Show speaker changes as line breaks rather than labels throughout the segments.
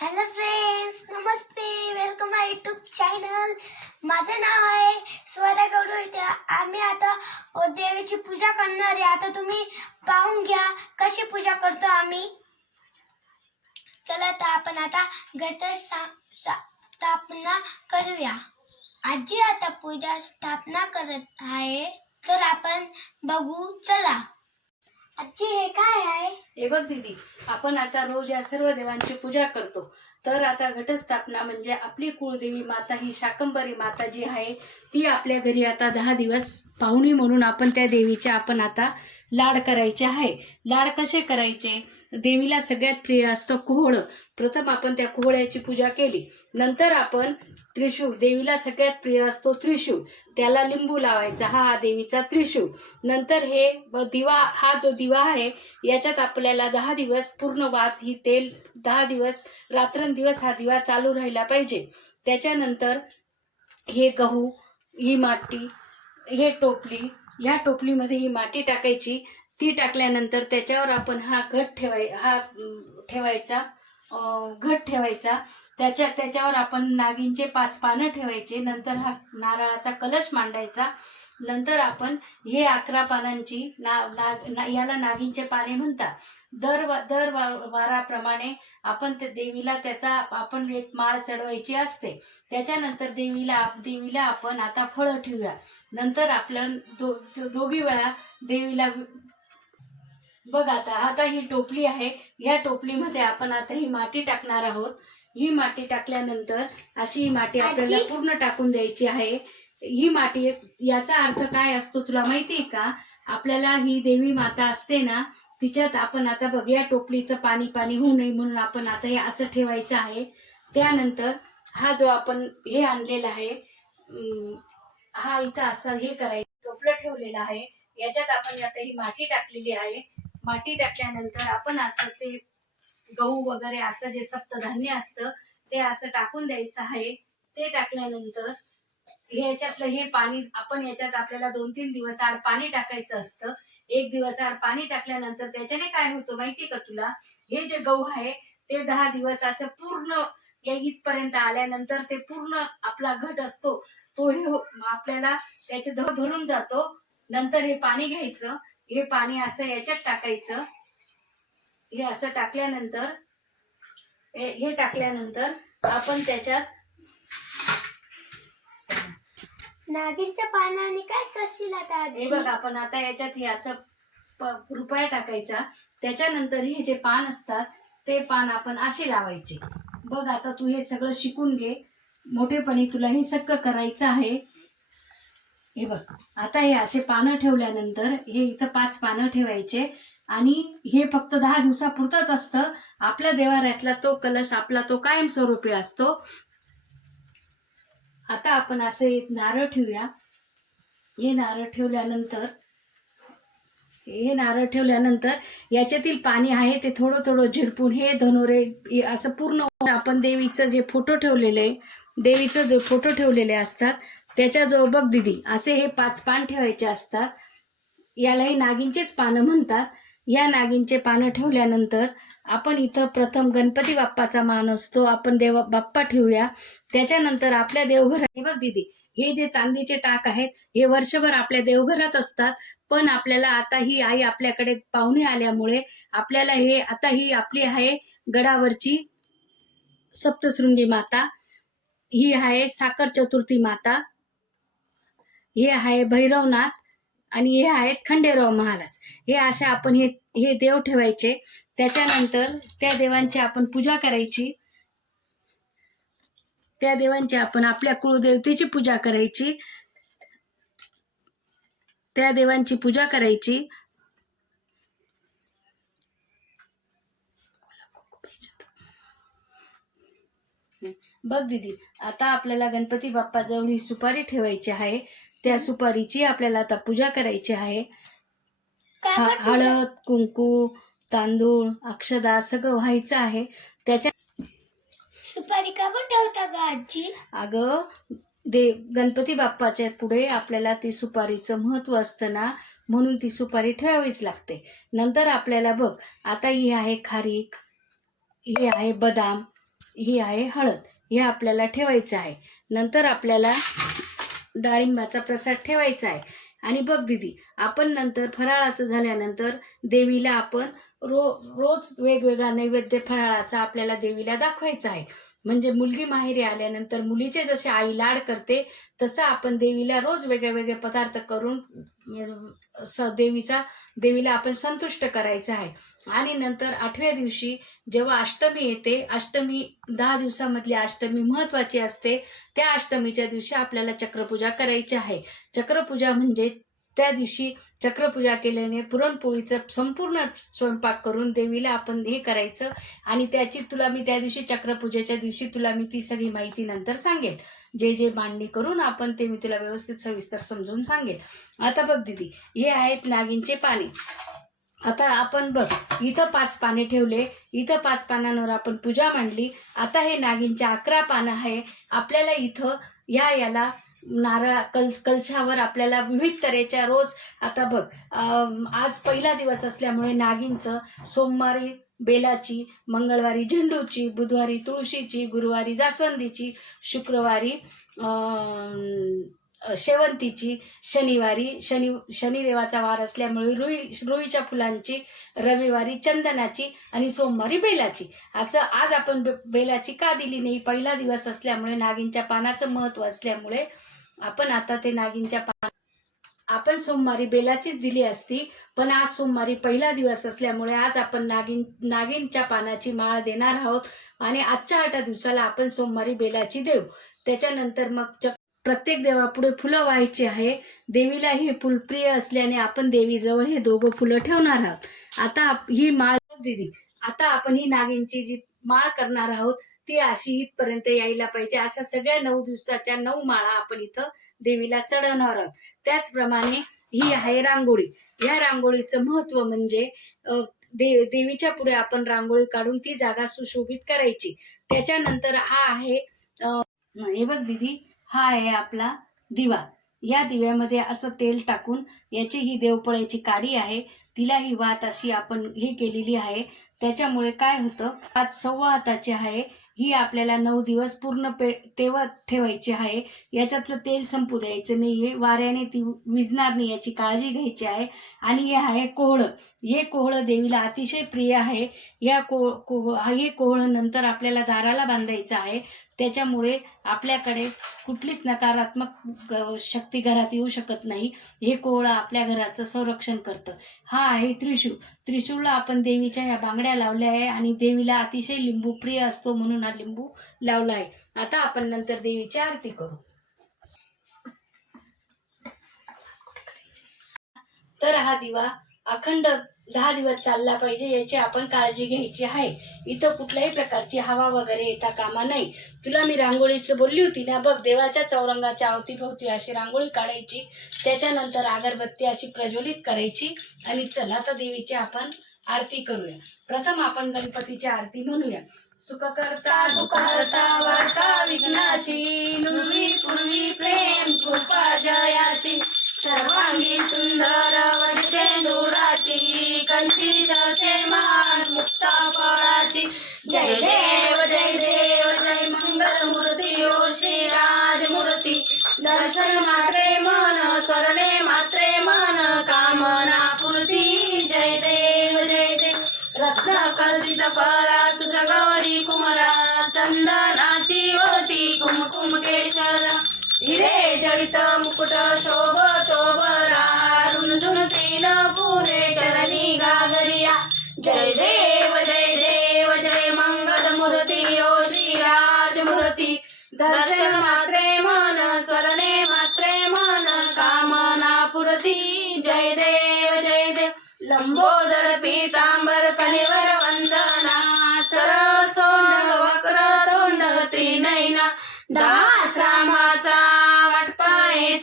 Hello friends नमस्ते. Welcome my YouTube channel माझं नाव आहे स्वरा गौरव इथे आम्ही आता देवीची पूजा करणार आहे. आता तुम्ही पाहून घ्या कशी पूजा करतो आम्ही. चला तर आपण आता घट स्थापना करूया. आजी आता पूजा स्थापना करत आहे. तर आपण बघू. चला. आजी हे काय आहे?
हे बघ दीदी आपण आता रोज या सर्व देवांची पूजा करतो. तर आता घटस्थापना म्हणजे आपली कुळदेवी माता ही शाकंबरी माता जी आहे ती आपल्या घरी आता दहा दिवस पाहुणी म्हणून आपण त्या देवीच्या आपण आता लाड करायचे आहे. लाड कसे करायचे? देवीला सगळ्यात प्रिय असतं कोहळं. प्रथम आपण त्या कोहळ्याची पूजा केली. नंतर आपण त्रिशूळ. देवीला सगळ्यात प्रिय असतो त्रिशूळ. त्याला लिंबू लावायचा. हा देवीचा त्रिशूळ. नंतर हे दिवा हा जो दिवा आहे याच्यात आपल्याला दहा दिवस पूर्ण वात ही तेल दहा दिवस रात्रंदिवस हा दिवा चालू राहिला पाहिजे. त्याच्यानंतर हे गहू ही माती हे टोपली ह्या टोपलीमध्ये ही माती टाकायची. ती टाकल्यानंतर त्याच्यावर आपण हा घट ठेवाय हा ठेवायचा. घट ठेवायचा. त्याच्या त्याच्यावर आपण नागिनचे पाच पानं ठेवायचे. नंतर हा नारळाचा कलश मांडायचा. नंतर आपण हे अकरा पानांची ना नाग ना याला नागिनचे पाने म्हणतात. दर दर वाराप्रमाणे आपण त्या देवीला त्याचा आपण एक माळ चढवायची असते. त्याच्यानंतर देवीला देवीला आपण आता फळं ठेवूया. नंतर आपलं दो दोघी वेळा देवीला बघ आता आता ही टोपली आहे. ह्या टोपलीमध्ये आपण आता ही माती टाकणार आहोत. ही माती टाकल्यानंतर अशी ही माती आपल्याला? पूर्ण टाकून द्यायची आहे. ही माती याचा अर्थ काय असतो तुला माहिती आहे का? आपल्याला ही देवी माता असते ना तिच्यात आपण आता बघूया टोपलीचं पाणी पाणी होऊ नये म्हणून आपण आता हे असं ठेवायचं आहे. त्यानंतर हा जो आपण हे आणलेला आहे हा इथं असं हे करायचं टोपलं ठेवलेलं आहे. याच्यात आपण आता ही माती टाकलेली आहे. माती टाकल्यानंतर आपण असं ते गहू वगैरे असं जे सप्तधान्य असतं ते असं टाकून द्यायचं आहे. ते टाकल्यानंतर हे याच्यातलं हे पाणी आपण याच्यात आपल्याला दोन तीन दिवस आड पाणी टाकायचं असतं. एक दिवस आड पाणी टाकल्यानंतर त्याच्याने काय होतं माहितीये का तुला? हे जे गहू आहे ते दहा दिवस असं पूर्ण या इथपर्यंत आल्यानंतर ते पूर्ण आपला घट असतो. तो हे हो, आपल्याला त्याचे ध भरून जातो. नंतर हे पाणी घ्यायचं. हे पाणी असं याच्यात टाकायचं. हे असं टाकल्यानंतर हे टाकल्यानंतर आपण त्याच्यात
नागिनच्या पानाने काय करशील आता
हे
आजी
बघ आपण आता याच्यात हे असं प- रुपया टाकायचा. त्याच्यानंतर हे जे पान असतात ते पान आपण असे लावायचे. बघ आता तू हे सगळं शिकून घे. मोठेपणी तुला हे सगळं करायचं आहे. हे बघ आता हे असे पानं ठेवल्यानंतर हे इथं पाच पानं ठेवायचे. आणि हे फक्त दहा दिवसापुरतंच असतं. आपल्या देवाऱ्यातला तो कलश आपला तो कायमस्वरूपी असतो. आता आपण असं एक नारळ ठेवूया. हे नारळ ठेवल्यानंतर हे नारळ ठेवल्यानंतर याच्यातील पाणी आहे ते थोडं थोडं झिरपून हे धनोरे असं पूर्ण आपण देवीचं जे फोटो ठेवलेले देवीचं जे फोटो ठेवलेले असतात त्याच्याजवळ बघ दिदी असे हे पाच पान ठेवायचे असतात. यालाही नागिनचेच पानं म्हणतात. या नागिनचे पानं ठेवल्यानंतर आपण इथं प्रथम गणपती बाप्पाचा मान असतो आपण देवा बाप्पा ठेवूया. त्याच्यानंतर आपल्या देवघरात बघ दिदी हे जे चांदीचे टाक आहेत हे वर्षभर आपल्या देवघरात असतात. पण आपल्याला आता ही आई आपल्याकडे पाहुणे आल्यामुळे आपल्याला हे आता ही आपली आहे गडावरची सप्तशृंगी माता. ही आहे साखर चतुर्थी माता. हे आहे भैरवनाथ आणि हे आहेत खंडेराव महाराज. हे असे आपण हे हे देव ठेवायचे. त्याच्यानंतर त्या देवांची आपण पूजा करायची. त्या देवांची आपण आपल्या कुळदेवतेची पूजा करायची. त्या देवांची पूजा करायची. बघ दीदी आता आपल्याला गणपती बाप्पाजवळ ही सुपारी ठेवायची आहे. त्या सुपारीची आपल्याला आता पूजा करायची आहे. हळद कुंकू तांदूळ अक्षदा सगळं व्हायचं आहे. त्याच्या
सुपारी का पण ठेवता ग आजी.
अगं दे गणपती बाप्पाच्या पुढे आपल्याला ती सुपारीचं महत्त्व असतं ना म्हणून ती सुपारी ठेवावीच लागते. नंतर आपल्याला बघ आता ही आहे खारीक ही आहे बदाम ही आहे हळद हे आपल्याला ठेवायचं आहे. नंतर आपल्याला डाळिंबाचा प्रसाद ठेवायचा आहे. आणि बघ दिदी आपण नंतर फराळाचं झाल्यानंतर देवीला आपण रो रोज वेगवेगळा नैवेद्य फराळाचा आपल्याला देवीला दाखवायचा आहे. म्हणजे मुलगी माहेरी आल्यानंतर मुलीचे जसे आई लाड करते तसं आपण देवीला रोज वेगळे वेगळे पदार्थ करून स देवीचा देवीला आपण संतुष्ट करायचं आहे. आणि नंतर आठव्या दिवशी जेव्हा अष्टमी येते अष्टमी दहा दिवसामधली अष्टमी महत्त्वाची असते. त्या अष्टमीच्या दिवशी आपल्याला चक्रपूजा करायची आहे. चक्रपूजा म्हणजे त्या दिवशी चक्रपूजा केल्याने पुरणपोळीचं संपूर्ण स्वयंपाक करून देवीला आपण हे करायचं आणि त्याची तुला मी त्या दिवशी चक्रपूजेच्या दिवशी तुला मी ती सगळी माहिती नंतर सांगेल. जे जे मांडणी करून आपण ते मी तुला व्यवस्थित सविस्तर समजून सांगेल. आता बघ दिदी हे आहेत नागिनचे पाने. आता आपण बघ इथं पाच पाने ठेवले. इथं पाच पानांवर आपण पूजा मांडली. आता हे नागिनचे अकरा पानं आहे. आपल्याला इथं या याला नारळ कल कलशावर आपल्याला विविध तऱ्हेच्या रोज आता बघ आज पहिला दिवस असल्यामुळे नागिनचं सोमवारी बेलाची मंगळवारी झेंडूची बुधवारी तुळशीची गुरुवारी जास्वंदीची शुक्रवारी शेवंतीची शनिवारी शनि शनिदेवाचा वार असल्यामुळे रुई रुईच्या फुलांची रविवारी चंदनाची आणि सोमवारी बेलाची. असं आज आपण बे बेलाची का दिली नाही? पहिला दिवस असल्यामुळे नागिनच्या पानाचं महत्त्व असल्यामुळे आपण आता ते नागिनच्या पान आपण सोमवारी बेलाचीच दिली असती पण आज सोमवारी पहिला दिवस असल्यामुळे आज आपण नागिन नागिनच्या पानाची माळ देणार आहोत आणि आजच्या आठ दिवसाला आपण सोमवारी बेलाची देऊ. त्याच्यानंतर मग प्रत्येक देवापुढे फुलं व्हायची आहे. देवीला ही फुल प्रिय असल्याने आपण देवीजवळ हे दोघं फुलं ठेवणार आहोत. आता ही माळ दिदी आता आपण ही नागिनची जी माळ करणार आहोत ती अशी इथपर्यंत यायला पाहिजे. अशा सगळ्या नऊ दिवसाच्या नऊ माळा आपण इथं देवीला चढवणार आहोत. त्याचप्रमाणे ही आहे रांगोळी. या रांगोळीचं महत्त्व म्हणजे दे देवीच्या पुढे आपण रांगोळी काढून ती जागा सुशोभित करायची. त्याच्यानंतर हा आहे हे बघ दिदी हा आहे आपला दिवा. या दिव्यामध्ये असं तेल टाकून याची ही देवपळ्याची काडी आहे. तिला ही वात अशी आपण हे केलेली आहे. त्याच्यामुळे काय होतं वात सव्वा हाताची आहे. ही आपल्याला नऊ दिवस पूर्ण पे तेवत ठेवायची आहे. याच्यातलं तेल संपू द्यायचं नाही आहे वाऱ्याने ती विजणार नाही याची काळजी घ्यायची आहे. आणि हे आहे कोहळं. हे कोहळं देवीला अतिशय प्रिय आहे. या को हे कोहळं नंतर आपल्याला दाराला बांधायचं आहे. त्याच्यामुळे आपल्याकडे कुठलीच नकारात्मक शक्ती घरात येऊ शकत नाही. हे कोहळं आपल्या घराचं संरक्षण करतं. हा आहे त्रिशूळ. त्रिशूळला आपण देवीच्या ह्या बांगड्या लावल्या आहे आणि देवीला अतिशय लिंबू प्रिय असतो म्हणून हा लिंबू लावला आहे. आता आपण नंतर देवीची आरती करू. तर हा दिवा अखंड दहा दिवस चालला पाहिजे याची आपण काळजी घ्यायची आहे. इथं कुठल्याही प्रकारची हवा वगैरे येता कामा नाही. तुला मी रांगोळीचं बोलली होती ना बघ देवाच्या चौरंगाच्या अवतीभोवती अशी रांगोळी काढायची त्याच्यानंतर अगरबत्ती अशी प्रज्वलित करायची आणि चला तर देवीची आपण आरती करूया. प्रथम आपण गणपतीची आरती म्हणूया. सुख करता वार्ता विघ्नाची पूर्वी प्रेम कृपा जयाची. सर्वांगी सुंदर वर्षेंदुराची कंठी जाते मान मुक्ता फळाची. जय देव जय देव जय मंगल मूर्ती ओ श्रीराज मूर्ती. दर्शन मात्रे मन स्वरणे मात्रे मन कामना पूर्ती. जय देव जय देव. रत्न कळशीच परा तुझ गौरी कुमरा चंदनाची ओटी कुमकुम केशरा. हिरे जडित मुकुट शोभतो बरा रुंजून तीन फुले चरणी गागरिया. जय देव जय देव जय मंगल मूर्ती ओ श्रीराज मूर्ती. दर्शन मात्रे मन स्वरणे मात्रे मन कामना पुरती. जय देव जय देव. लंबोदर पीतांबर कलिवर वंदना. सरळ सोंड वक्र तोंड त्रिनयना. दासा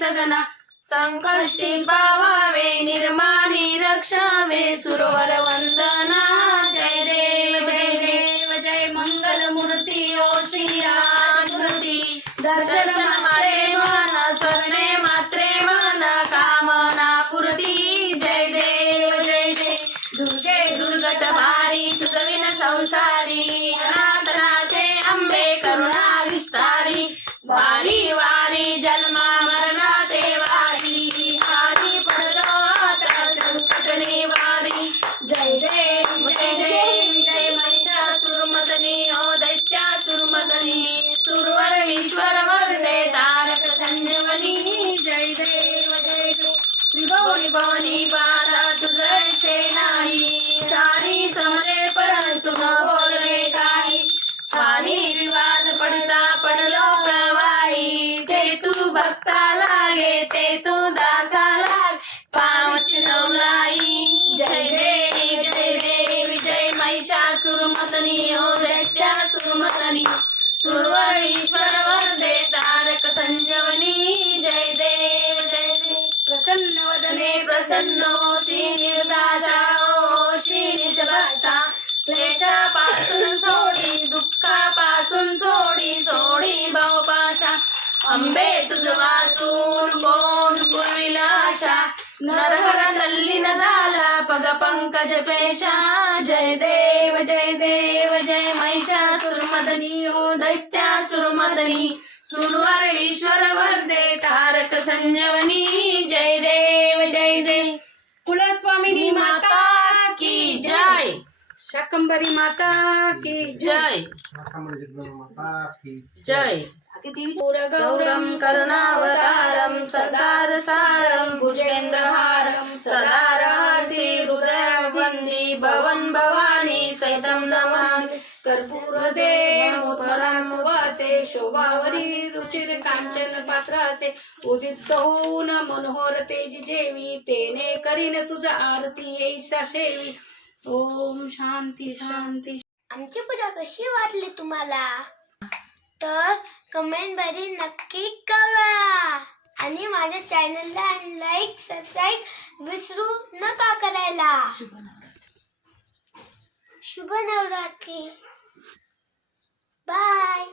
सगना संकष्टी पावावे निर्माणी रक्षावे सुरवर वंदना जय देव जय देव जय मंगल मूर्ती ओ श्रीराज मूर्ती दर्शन त्रिभुवनी भवनी पादा तुझे नाही. सारी समरे परंतु न बोलवे काही. सानी विवाद पडता पडलो प्रवाही. ते तू भक्ता
लागे ते तू दासा लाग. पावस नवलाई. जय देवी जय देवी जय महिषासुर मतनी हो दैत्यासुर मतनी सुरवर ईश्वर वर दे तारक संजवनी. जय देव
प्रसन्न वदने
प्रसन्नो श्री निर्दाशा श्री निजभक्ता क्लेशापासून सोडी दुःखापासून सोडी सोडी भावपाशा अंबे तुझ वाचून कोण पुरविला आशा नरहर तल्लीन झाला पग पंकज पेशा। जय देव जय देव जय महिषासुरमदनी ओ दैत्यासुरमदनी। सुरवर ईश्वर वरदे तारक संजवनी जय देव जय देव।
शाकंबरी माता की
जय। जय। गौरम करुणावतारम सदारसारम भुजेंद्रहारम सदा रहसि हृदय वंदी भवन भवानी सहितं नमामि। कर्पूर देवोत्परा सुवासे शोभावरी रुचिर कांचन पात्रासे उदित होऊन मनोहर तेज जेवी तेने करीन तुझा आरती येईसा सेवी। ओम शांती शांती.
आमची पूजा कशी वाटली तुम्हाला? तर कमेंटमध्ये नक्की कळवा. आणि माझ्या चॅनलला लाईक सबस्क्राईब विसरू नका करायला. शुभ नवरात्री बाय